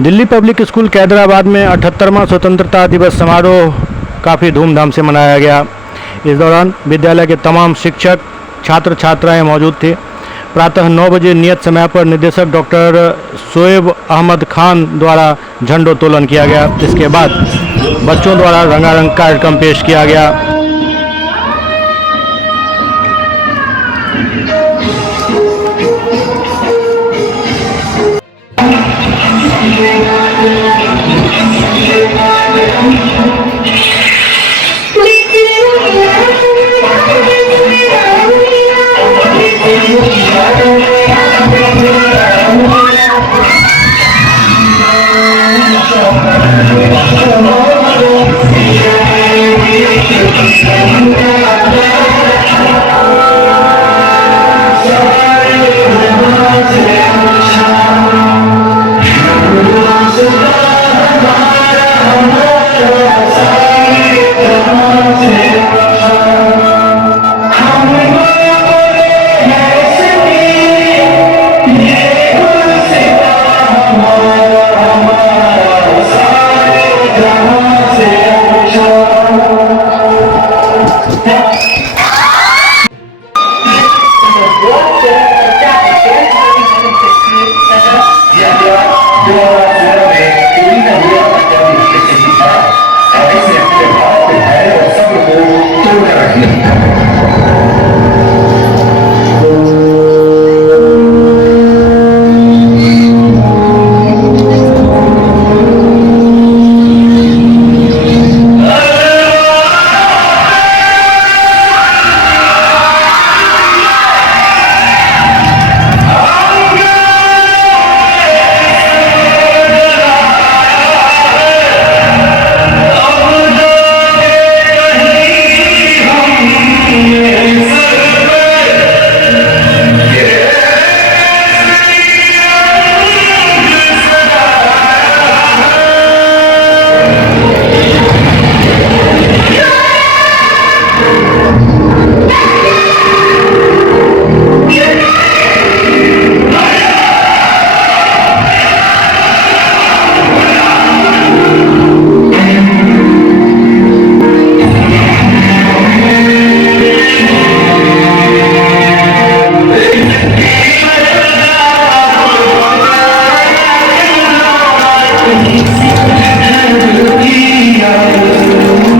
Delhi public school कैदराबाद में 78वां स्वतंत्रता दिवस समारोह काफ़ी धूमधाम से मनाया गया। इस दौरान विद्यालय के तमाम शिक्षक छात्र छात्राएं मौजूद थे। प्रातः 9 बजे नियत समय पर निदेशक डॉक्टर शोएब अहमद खान द्वारा झंडोत्तोलन किया गया। इसके बाद बच्चों द्वारा रंगारंग कार्यक्रम पेश किया गया। Yeah.